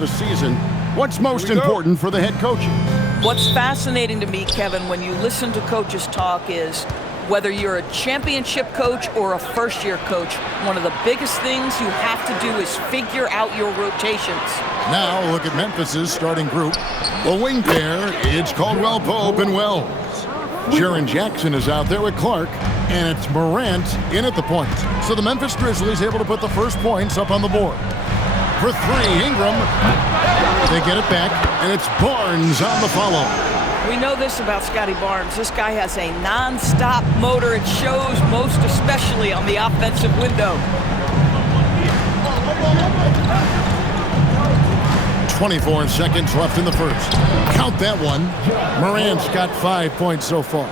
the season. What's most important for the head coaches? What's fascinating to me, Kevin, when you listen to coaches talk is whether you're a championship coach or a first-year coach, one of the biggest things you have to do is figure out your rotations. Now look at Memphis's starting group. The wing pair, it's Caldwell Pope and Wells. Jaren Jackson is out there with Clark, and it's Morant in at the point. So the Memphis Grizzlies able to put the first points up on the board. For three, Ingram. They get it back, and it's Barnes on the follow. We know this about Scotty Barnes. This guy has a non-stop motor. It shows most especially on the offensive window. 24 seconds left in the first. Count that one. Morant's got 5 points so far.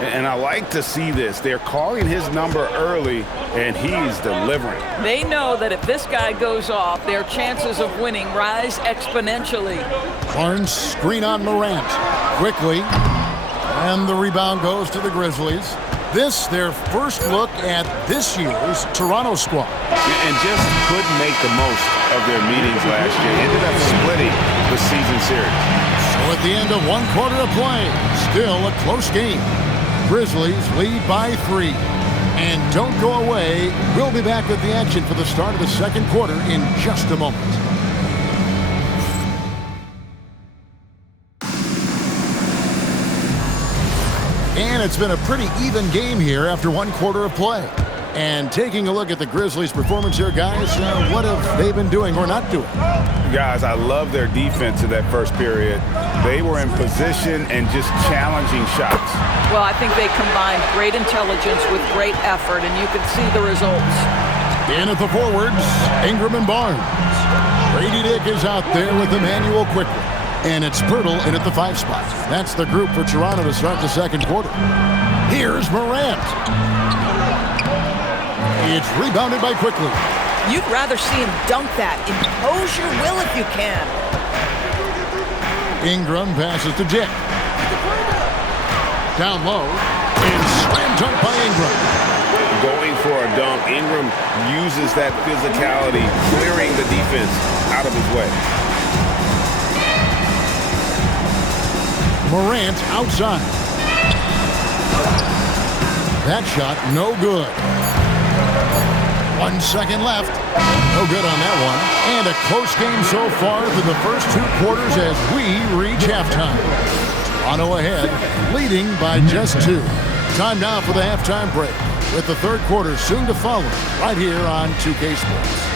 And I like to see this. They're calling his number early, and he's delivering. They know that if this guy goes off, their chances of winning rise exponentially. Barnes screen on Morant. Quickly. And the rebound goes to the Grizzlies. This, their first look at this year's Toronto squad. And just couldn't make the most of their meetings last year. Ended up splitting the season series. So at the end of one quarter of play, still a close game. Grizzlies lead by 3. And don't go away. We'll be back with the action for the start of the second quarter in just a moment. And it's been a pretty even game here after one quarter of play. And taking a look at the Grizzlies' performance here, guys, what have they been doing or not doing? Guys, I love their defense in that first period. They were in position and just challenging shots. Well, I think they combined great intelligence with great effort, and you can see the results. In at the forwards, Ingram and Barnes. Grady Dick is out there with Emmanuel quickly. And it's Pirtle in at the 5 spot. That's the group for Toronto to start the second quarter. Here's Morant. It's rebounded by Quickly. You'd rather see him dunk that. Impose your will if you can. Ingram passes to Dick. Down low. And slam dunk by Ingram. Going for a dunk. Ingram uses that physicality, clearing the defense out of his way. Morant outside. That shot, no good. 1 second left. No good on that one. And a close game so far through the first 2 quarters as we reach halftime. Toronto ahead, leading by just 2. Time now for the halftime break, with the third quarter soon to follow, right here on 2K Sports.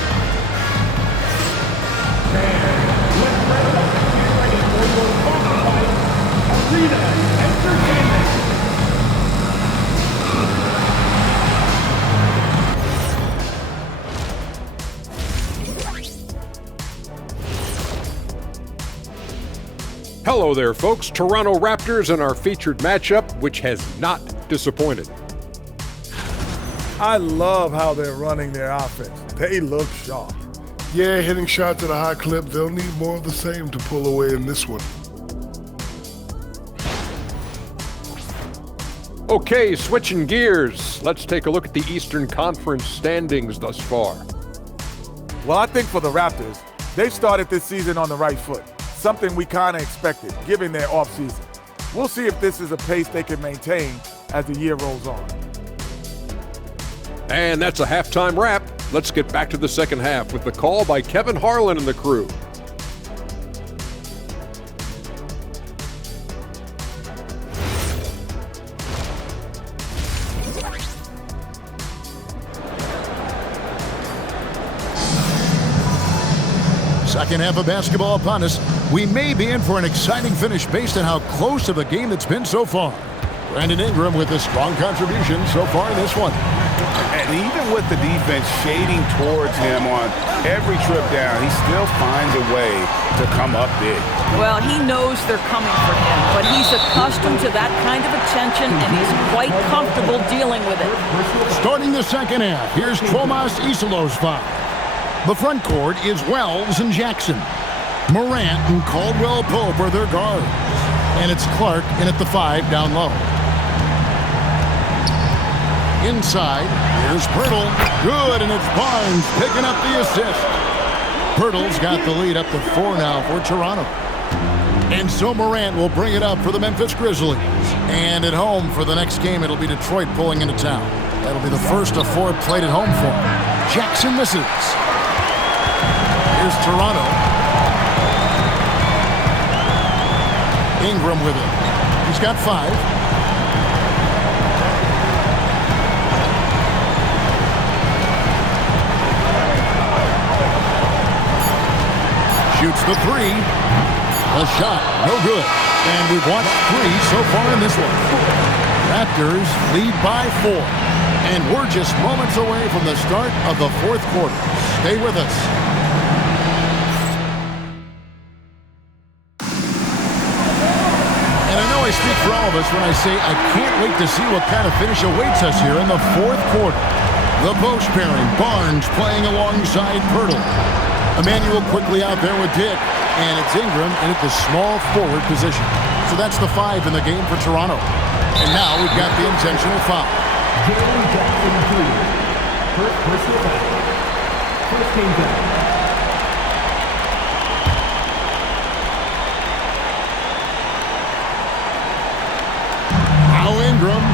Hello there, folks. Toronto Raptors and our featured matchup, which has not disappointed. I love how they're running their offense. They look sharp. Yeah, hitting shots at a high clip. They'll need more of the same to pull away in this one. Okay, switching gears. Let's take a look at the Eastern Conference standings thus far. Well, I think for the Raptors, they started this season on the right foot. Something we kind of expected, given their offseason. We'll see if this is a pace they can maintain as the year rolls on. And that's a halftime wrap. Let's get back to the second half with the call by Kevin Harlan and the crew. Second half of basketball upon us. We may be in for an exciting finish based on how close of a game it's been so far. Brandon Ingram with a strong contribution so far in this one. And even with the defense shading towards him on every trip down, he still finds a way to come up big. Well, he knows they're coming for him, but he's accustomed to that kind of attention, and he's quite comfortable dealing with it. Starting the second half, here's Tomas Isilow's foul. The front court is Wells and Jackson. Morant and Caldwell Pope are their guards. And it's Clark in at the 5 down low. Inside, here's Pirtle. Good, and it's Barnes picking up the assist. Pirtle's got the lead up to 4 now for Toronto. And so Morant will bring it up for the Memphis Grizzlies. And at home for the next game, it'll be Detroit pulling into town. That'll be the first of 4 played at home for him. Jackson misses. Here's Toronto. Ingram with it. He's got 5. Shoots the 3. A shot, no good. And we've watched 3 so far in this one. Raptors lead by 4. And we're just moments away from the start of the 4th quarter. Stay with us. And I know I speak for all of us when I say I can't wait to see what kind of finish awaits us here in the 4th quarter. The post pairing, Barnes playing alongside Pirtle. Emmanuel quickly out there with Dick. And it's Ingram in at the small forward position. So that's the 5 in the game for Toronto. And now we've got the intentional foul. Jaren Jackson Jr. First personal foul. First team foul. Now Ingram.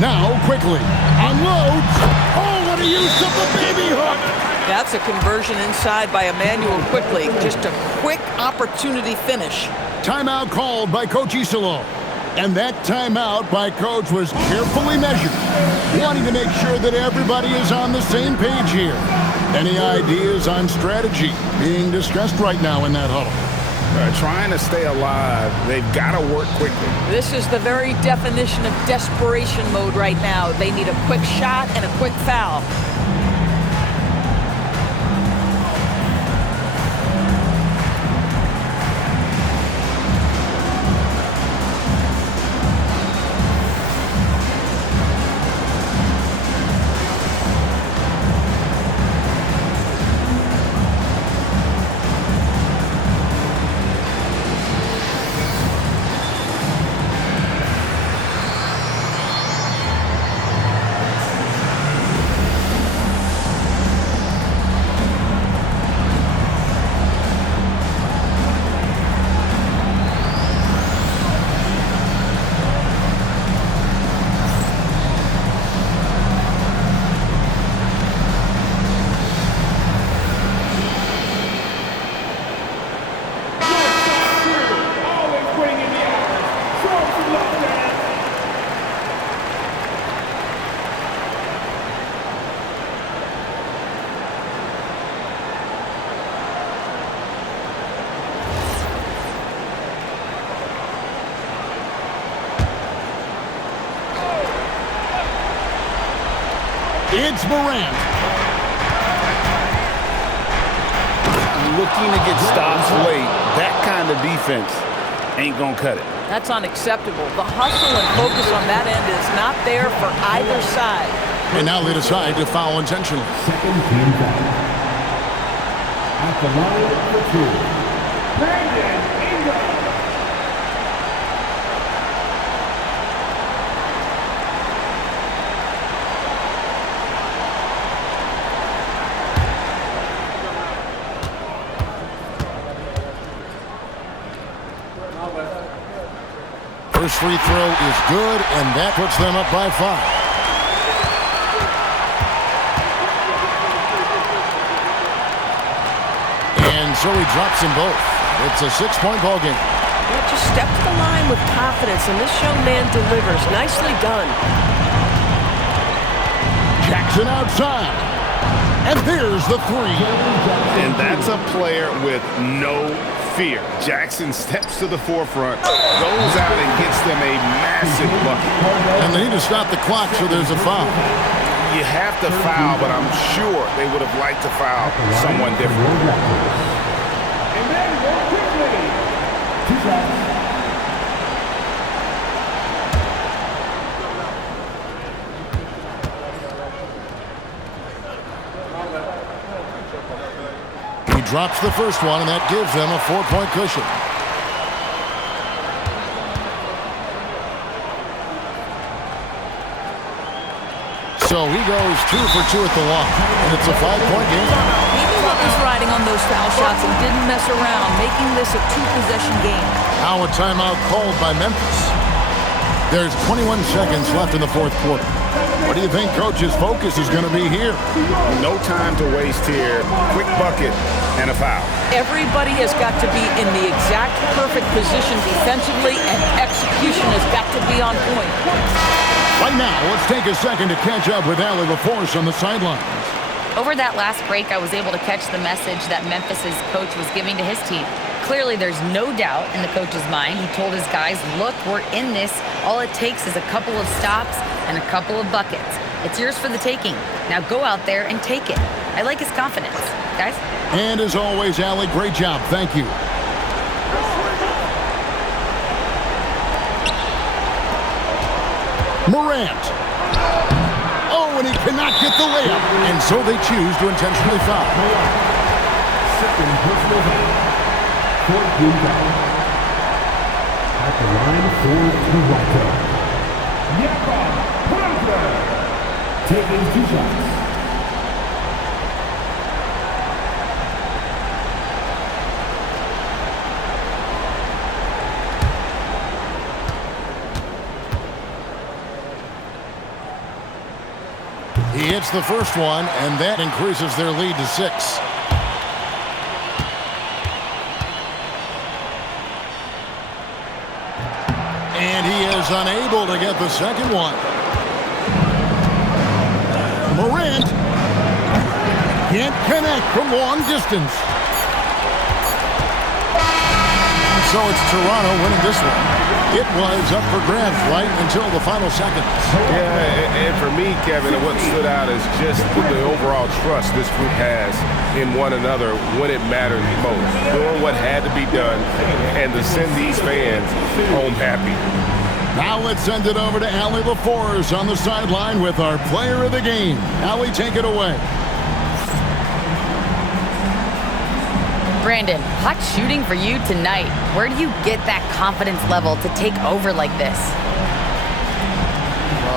Now quickly. Unloads. Oh, what a use of the baby hook. That's a conversion inside by Emmanuel quickly. Just a quick opportunity finish. Timeout called by Coach Iserlohn. And that timeout by Coach was carefully measured, wanting to make sure that everybody is on the same page here. Any ideas on strategy being discussed right now in that huddle? Trying to stay alive. They've got to work quickly. This is the very definition of desperation mode right now. They need a quick shot and a quick foul. It's Morant. Looking to get stops late. That kind of defense ain't going to cut it. That's unacceptable. The hustle and focus on that end is not there for either side. And now they decide to foul intentionally. Second team foul. At the line for 2. Brandon Ingram. First free throw is good, and that puts them up by 5. And so he drops them both. It's a 6-point ball game. Yeah, just step to the line with confidence, and this young man delivers. Nicely done. Jackson outside. And there's the 3. And that's a player with no fear. Jackson steps to the forefront, goes out and gets them a massive bucket. And they need to stop the clock, so there's a foul. You have to foul, but I'm sure they would have liked to foul someone different. And then more quickly. 2 shots. He drops the first one, and that gives them a 4-point cushion. So he goes 2 for 2 at the line, and it's a 5-point game. He knew what on those foul shots and didn't mess around, making this a two-possession game. Now a timeout called by Memphis. There's 21 seconds left in the fourth quarter. What do you think Coach's focus is going to be here? No time to waste here. Quick bucket and a foul. Everybody has got to be in the exact perfect position defensively, and execution has got to be on point. Right now, let's take a second to catch up with Allie LaForce on the sidelines. Over that last break, I was able to catch the message that Memphis's coach was giving to his team. Clearly, there's no doubt in the coach's mind. He told his guys, look, we're in this. All it takes is a couple of stops and a couple of buckets. It's yours for the taking. Now go out there and take it. I like his confidence. Guys? And as always, Allie, great job. Thank you. Morant. Oh, and he cannot get the layup. And so they choose to intentionally foul. Second personal foul. 14 foul. At the line for Toronto. Jakob Poeltl taking 2 shots. He hits the first one, and that increases their lead to 6. And he is unable to get the second one. Morant can't connect from long distance. So it's Toronto winning this one. It was up for grabs right until the final seconds. Yeah, and for me, Kevin, what stood out is just the overall trust this group has in one another when it matters most. Doing what had to be done and to send these fans home happy. Now let's send it over to Allie LaForce on the sideline with our player of the game. Allie, take it away. Brandon, hot shooting for you tonight. Where do you get that confidence level to take over like this?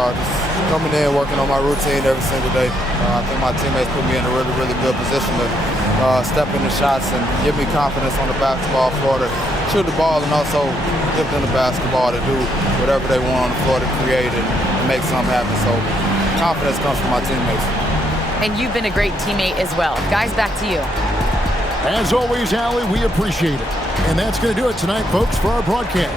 Just coming in, working on my routine every single day. I think my teammates put me in a really, really good position to step into shots and give me confidence on the basketball floor to shoot the ball, and also give them the basketball to do whatever they want on the floor to create and make something happen. So confidence comes from my teammates. And you've been a great teammate as well. Guys, back to you. As always, Allie, we appreciate it. And that's going to do it tonight, folks, for our broadcast.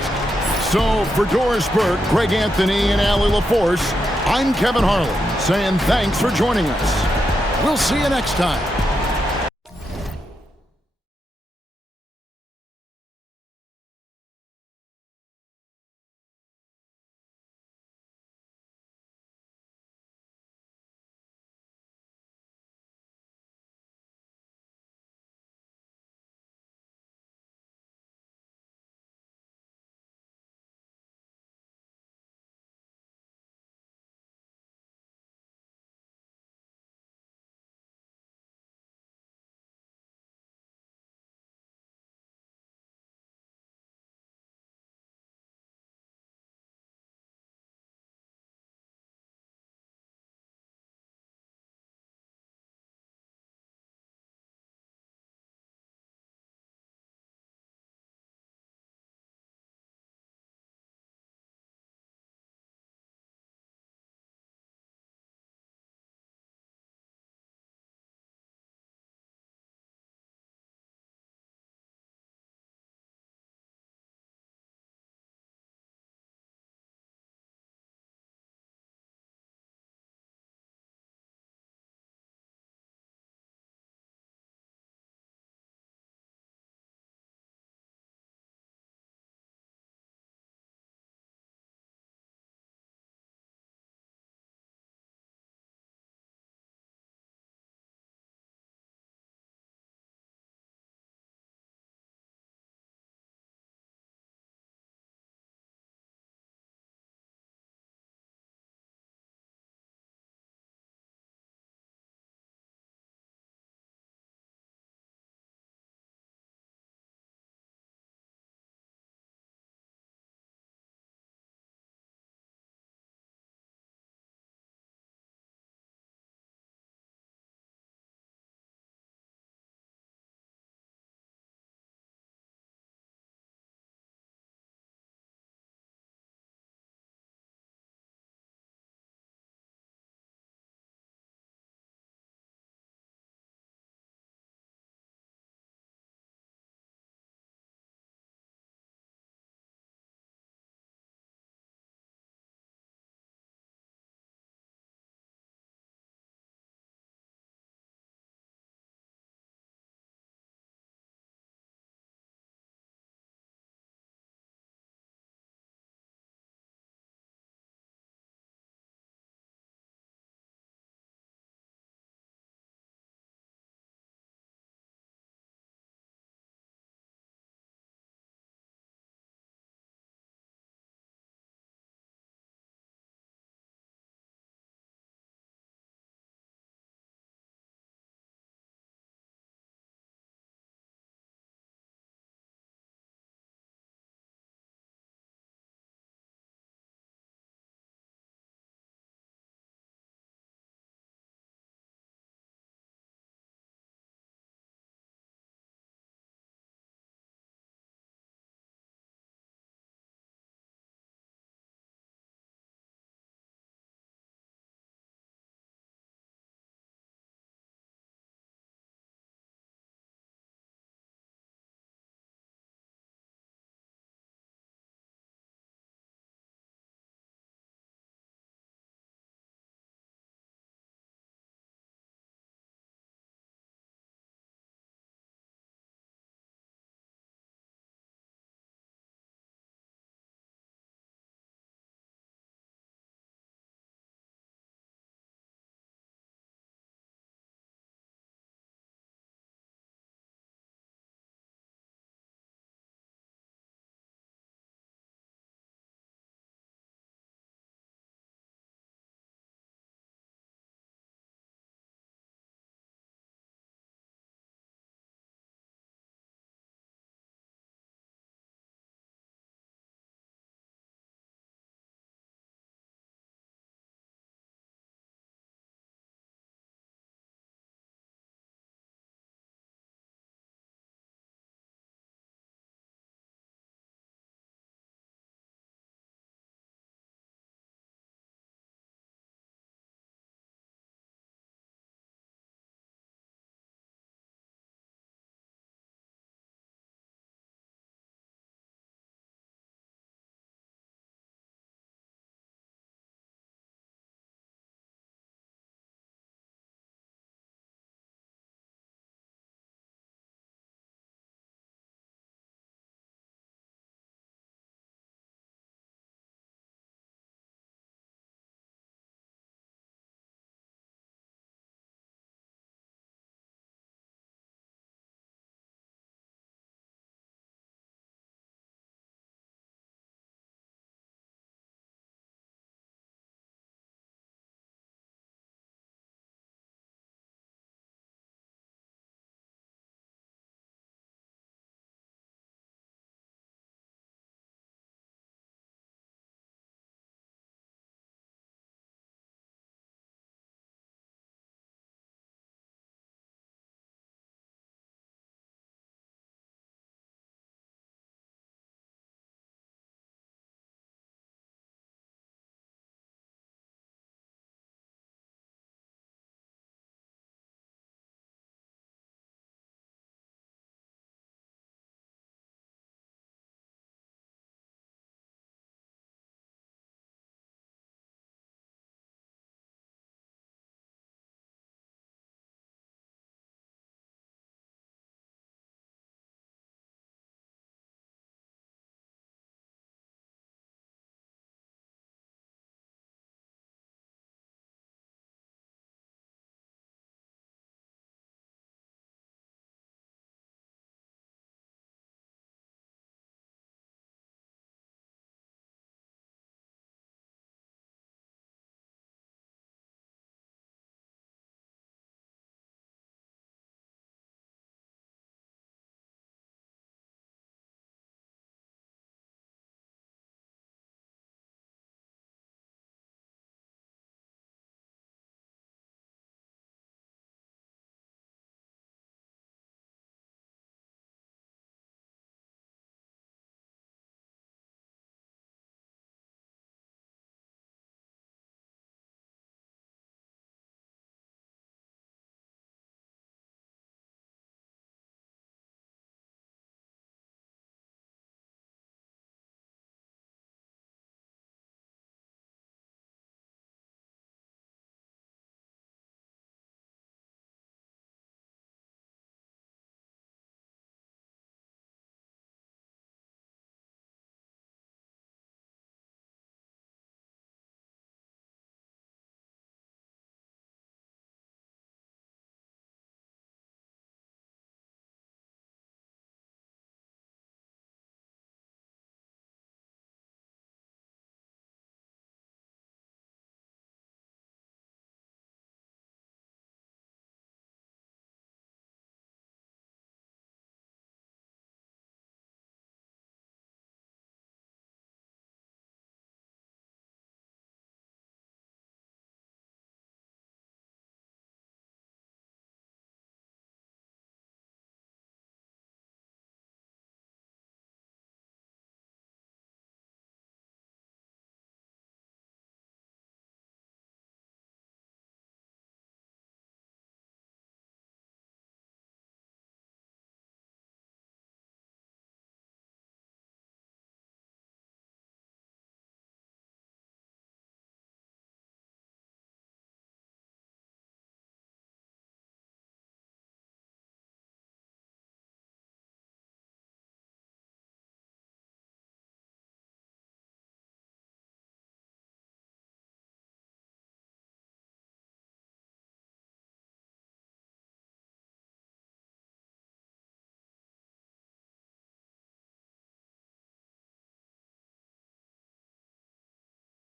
So for Doris Burke, Greg Anthony, and Allie LaForce, I'm Kevin Harlan saying thanks for joining us. We'll see you next time.